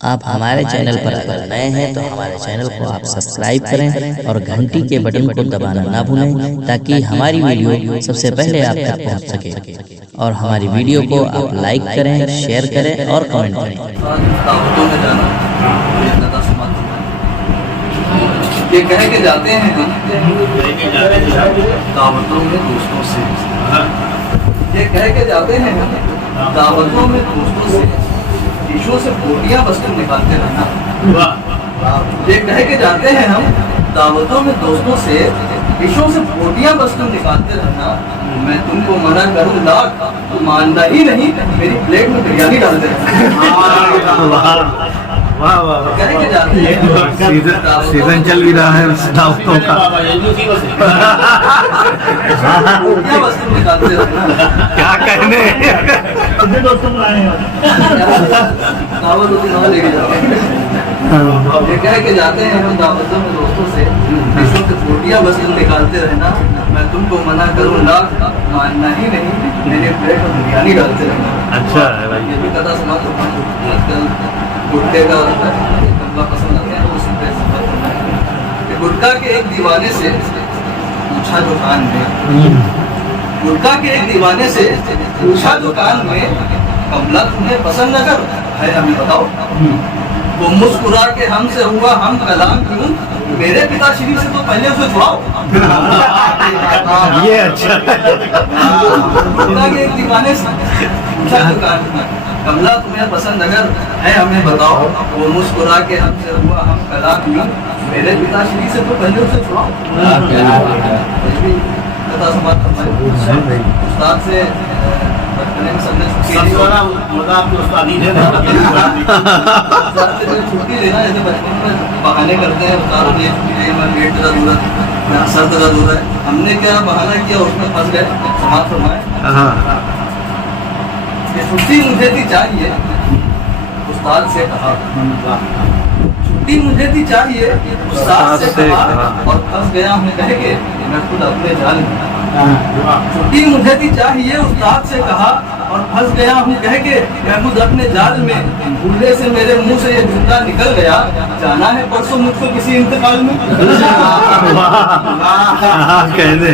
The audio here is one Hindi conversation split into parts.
आप हमारे चैनल पर अगर नए हैं तो हमारे चैनल को आप सब्सक्राइब करें और घंटी के बटन को दबाना ना भूलें ताकि हमारी वीडियो सबसे पहले आप तक पहुंच सके। और हमारी वीडियो को आप लाइक करें, शेयर करें और कमेंट करें। दावतों में जाना ये कह के जाते हैं दावतों में दोस्तों से, ये कह के जाते हैं दावतों में दोस्तों से शीशों से बोटियां बस्तर निकालते रहना। ये कह के जाते हैं हम दावतों में दोस्तों से शीशों से बोटियां बस्तर निकालते रहना। मैं तुमको मना करूँ लाख तो मानना ही नहीं, मेरी प्लेट में बिरयानी डालते रहना। वाह वाह कह के जाते हैं सीजन चल भी रहा है दावतों का। बोटियां बस्तर निकालते रहना। क्या कहने दावत होती वहाँ लेके जाओ। ये कह के जाते हैं हम दावतों में दोस्तों से शीशों से बोटियां बस्तर निकालते रहना। मैं तुमको मना करूँ लाख मानना ही नहीं, मेरे प्लेट में बिरयानी डालते रहना। अच्छा है भाई। ये भी कथा सुना तो आजकल गुटखे का कमला पसंद आते हैं, वो सुनते हैं। गुटखा के एक दीवाने से पूछा दुकान में, गुटखा के एक दीवाने से पूछा दुकान में, कमला तुम्हें पसंद अगर है हमें बताओ। वो मुस्कुरा के हमसे हुआ हम कलाम क्यों, मेरे पिताश्री से तो पहले उसे छुड़ाओ। ये अच्छा गुटखा के एक दीवाने से पूछा दुकान में, कमला तुम्हें पसंद अगर है हमें बताओ। वो मुस्कुरा के हमसे हुआ हम कलाम क्यों, मेरे पिताश्री से तो पहले उसे छुड़ाओ। कथा समाप्त हमारे उस्ताद से बचपने में सबने छुट्टी लेना, जैसे बचपन में बहाने करते हैं उस्ताद ये छुट्टी ले, मैं पेट दर्द हो रहा है, मेरा सर दर्द हो रहा है। हमने क्या बहाना किया, उसमें फंस गए। समाप्त फरमाए ये छुट्टी मुझे थी चाहिए, उस्ताद से कहा छुट्टी मुझे थी चाहिए, उस्ताद से कहा और फंस गया हूँ कह के मैं खुद अपने जाल में। छुट्टी मुझे थी चाहिए, उस्ताद से कहा और फंस गया हूँ कह के मैं खुद अपने जाल में। भूले से मेरे मुंह से ये जुमला निकल गया, जाना है परसों मुझको किसी इंतकाल में। कहने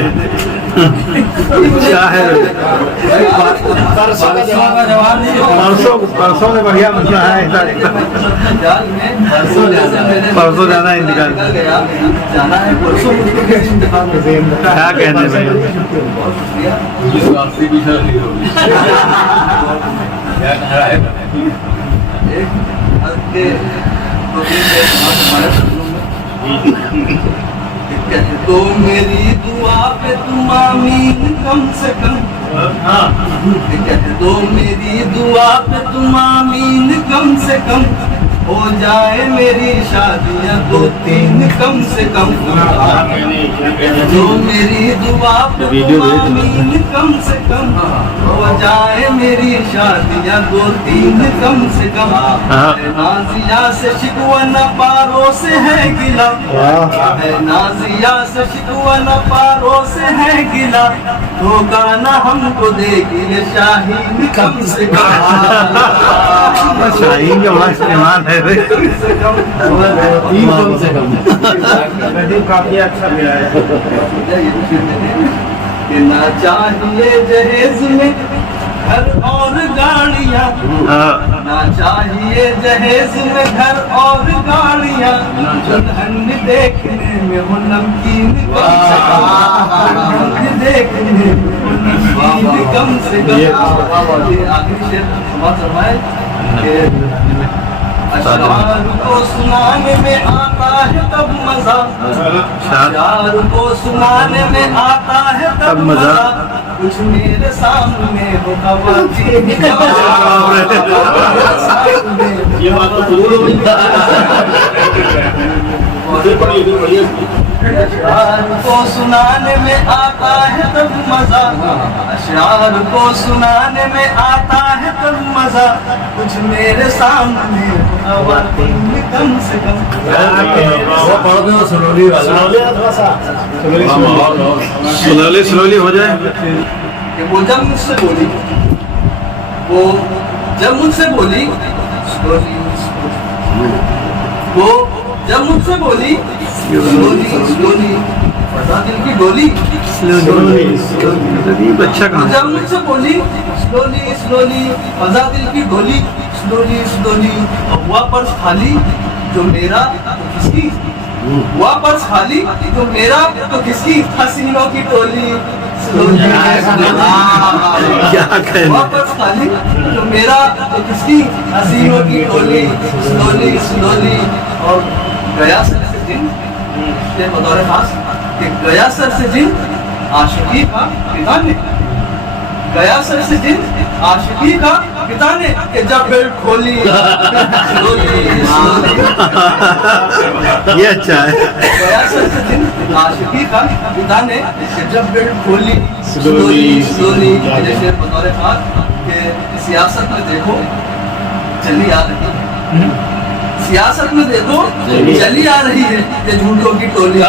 क्या है परसों में बढ़िया मसला है। परसों जाना है इंतकाल, जाना है परसों मुझको किसी इंतकाल में। क्या कहने भाई। तो मेरी दुआ पे तुम आमीन कम से कम, तो मेरी दुआ पे तुम आमीन कम से कम, हो जाए मेरी शादियाँ 2-3 कम से कम। जो मेरी दुआ पे तुम आमीन कम से कम, हो जाए मेरी शादियाँ 2-3 कम से कम। नाजिया से शिकवा न पारो से है गिला, नाजिया से शिकवा न पारो से है गिला, धोखा न हमको देगी ये शाहीन कम से कम। शाहीन का बड़ा इस्तेमाल है काफी अच्छा मिला है। ना चाहिए जहेज में घर और गाड़ियाँ, ना चाहिए जहेज में घर और गाड़ियाँ, दुल्हन देखने में हो नमकीन कम से कम, देखने में हो नमकीन कम से कम। ये आखिरी शेर समाप्त फरमाए। अशआर को सुनाने में आता है तब मजा, अशआर को सुनाने में आता है तब मजा, कुछ मेरे सामने हो ख़वातीन अशआर को सुनाने में आता है तब मजा, अशआर को सुनाने में आता है तब मजा, कुछ मेरे सामने कम से कम। स्लोली हो जाए। वो जब मुझसे बोली, वो जब मुझसे बोली वो जब मुझसे बोली स्लोली स्लोली फजा दिल की डोली, अच्छा काम जब मुझसे बोली स्लोली स्लोली फजा दिल की डोली, स्लोली स्लोली हुआ पर्स खाली जो मेरा तो किसकी, हुआ पर्स खाली जो मेरा तो किसकी, हसीनों की टोली स्लोली क्या कहने। हुआ पर्स खाली जो मेरा तो किसकी, हसीनों की टोली स्लोली स्लोली। और गया सर से दिन, ये बतौर खास कि गया सर से दिन आशिकी का पिता ने, गया सर से दिन आशिकी का पिता ने कि जब बेल्ट खोली स्लोली स्लोली। ये अच्छा है। गया सर से दिन आशिकी का पिता ने कि जब बेल्ट खोली स्लोली स्लोली। जैसे बतौर खास कि सियासत में देखो चली आ रही है, सियासत में देखो चली आ रही है ये झूठों की टोली।